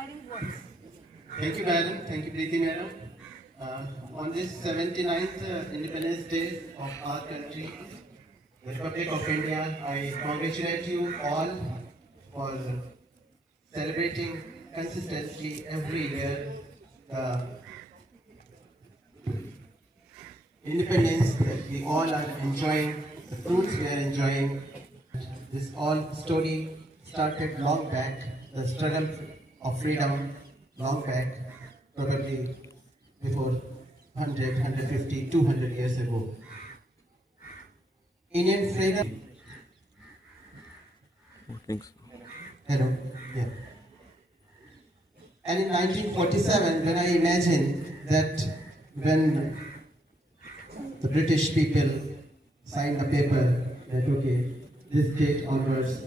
inspiring words. Thank you, madam. Thank you, Preeti, madam. On this 79th Independence Day of our country, the Republic of India, I congratulate you all for celebrating consistently every year the independence that we all are enjoying, the fruits we are enjoying. This all story started long back, the struggle of freedom long back, probably before 100, 150, 200 years ago. Indian freedom. Hello, yeah. And in 1947, when I imagine that when the British people signed a paper that okay, this date onwards,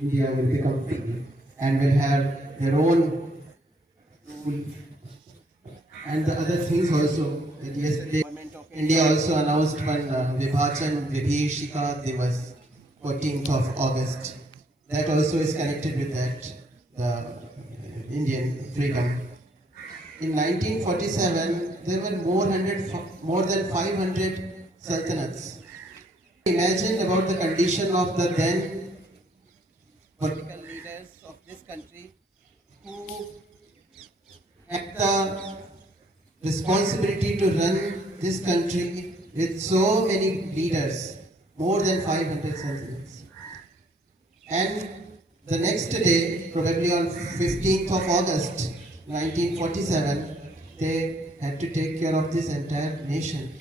India will become free and will have their own rule and the other things also. That yesterday, Government of India also announced one Vibhachan Vibhishika Divas, 14th of August. That also is connected with that, the Indian freedom. In 1947, there were more than 500 sultanates. Imagine about the condition of the then political leaders of this country who had the responsibility to run this country with so many leaders, more than 500 sultanates. And the next day, probably on 15th of August 1947, they had to take care of this entire nation.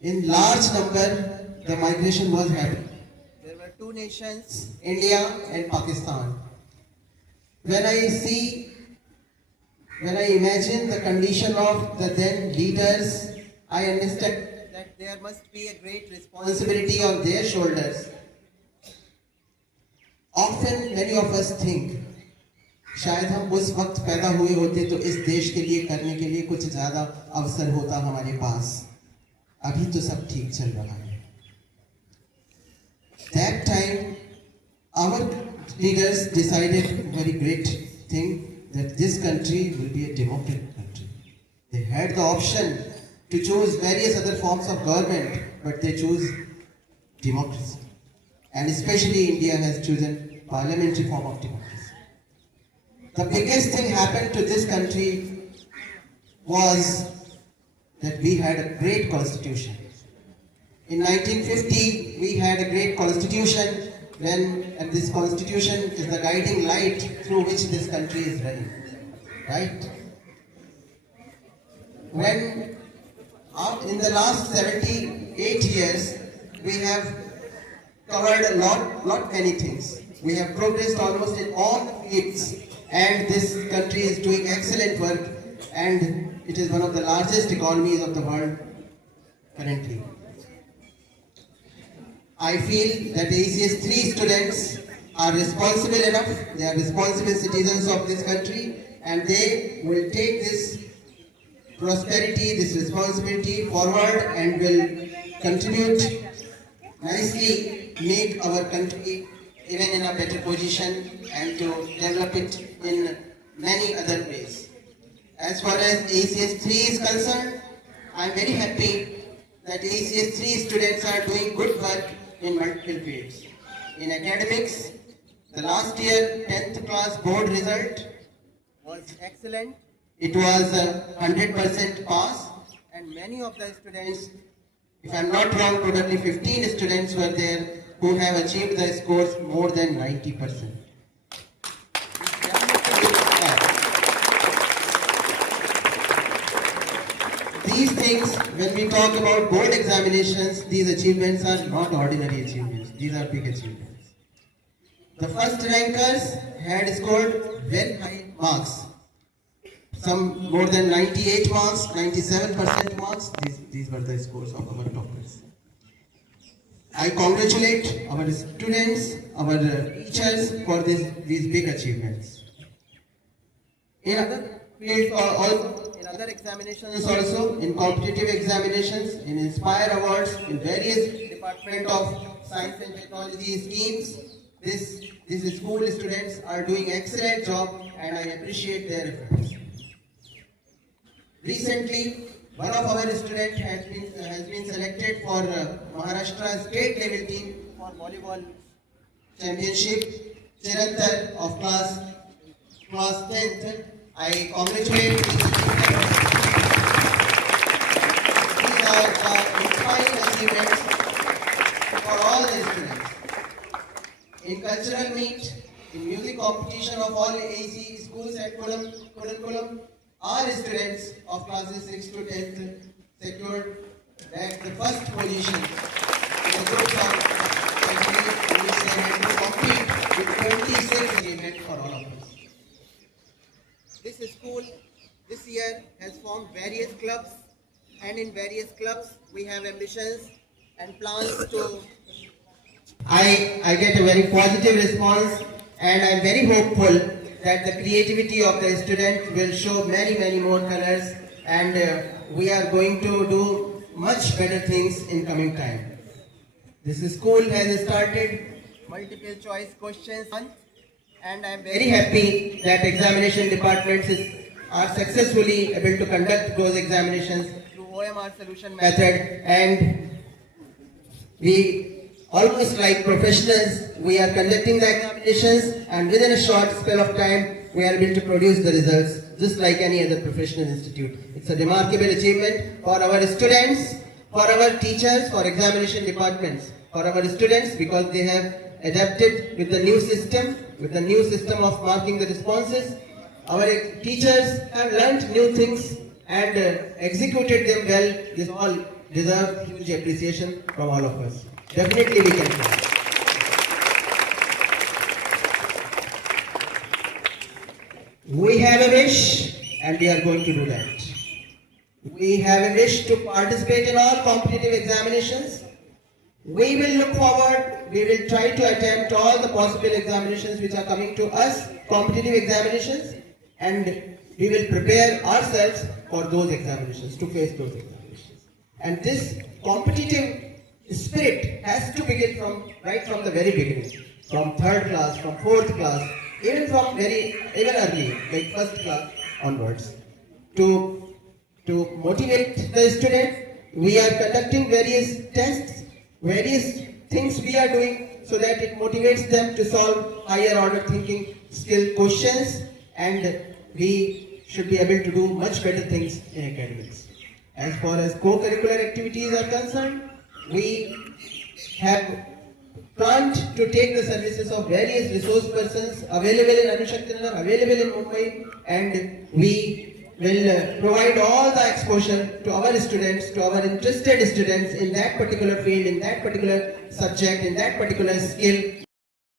In large number, the migration was happening. There were two nations, India and Pakistan. When I imagine the condition of the then leaders, I understand that there must be a great responsibility on their shoulders. Often many of us think, शायद हम उस वक्त पैदा हुए होते तो इस देश के लिए करने के लिए कुछ ज़्यादा अवसर होता हमारे पास. अभी तो सब ठीक चल रहा है. That time, our leaders decided a very great thing that this country will be a democratic country. They had the option to choose various other forms of government, but they chose democracy. And especially India has chosen parliamentary form of democracy. The biggest thing happened to this country was that we had a great constitution. In 1950, we had a great constitution and this constitution is the guiding light through which this country is running. Right? When in the last 78 years, we have covered many things. We have progressed almost in all the fields, and this country is doing excellent work, and it is one of the largest economies of the world currently. I feel that ACS 3 students are responsible enough, they are responsible citizens of this country, and they will take this prosperity, this responsibility forward and will contribute nicely, make our country even in a better position and to develop it in many other ways. As far as ACS 3 is concerned, I am very happy that ACS 3 students are doing good work in multiple fields. In academics, the last year 10th class board result was excellent. It was 100% pass, and many of the students, if I am not wrong, probably 15 students were there who have achieved the scores more than 90%. These things, when we talk about board examinations, these achievements are not ordinary achievements. These are big achievements. The first rankers had scored very high marks. Some more than 98 marks, 97% marks. These were the scores of our toppers. I congratulate our students, our teachers for these big achievements. In other fields also, in other examinations also, in competitive examinations, in Inspire Awards, in various Department of Science and Technology schemes, this These school students are doing excellent job and I appreciate their efforts. Recently, one of our students has been selected for Maharashtra state level team for volleyball championship. Chirantar of class 10th. I congratulate these are inspiring achievements for all the students. In cultural meet, in music competition of all AC schools at curriculum, our students of classes 6 to 10th secured that the first position in the group of in which they had to compete with 26 achievements for all of us. This school this year has formed various clubs, and in various clubs we have ambitions and plans to. I get a very positive response, and I am very hopeful that the creativity of the students will show many more colors, and we are going to do much better things in coming time. This school has started multiple choice questions, and I am very happy that examination departments are successfully able to conduct those examinations through OMR solution method, and we almost like professionals, we are conducting the examinations, and within a short spell of time we are able to produce the results just like any other professional institute. It's a remarkable achievement for our students, for our teachers, for examination departments, for our students, because they have adapted with the new system of marking the responses. Our teachers have learnt new things and executed them well. This all deserves huge appreciation from all of us. Definitely we can try. We have a wish and we are going to do that. We have a wish to participate in all competitive examinations. We will look forward, we will try to attempt all the possible examinations which are coming to us, competitive examinations, and we will prepare ourselves for those examinations, to face those examinations. And this competitive spirit has to begin right from the very beginning, from third class, from fourth class, even early, like first class onwards. To motivate the student, we are conducting various tests, various things we are doing so that it motivates them to solve higher order thinking skill questions, and we should be able to do much better things in academics. As far as co-curricular activities are concerned, we have planned to take the services of various resource persons available in Anushakti, available in Mumbai, and we will provide all the exposure to our students, to our interested students in that particular field, in that particular subject, in that particular skill.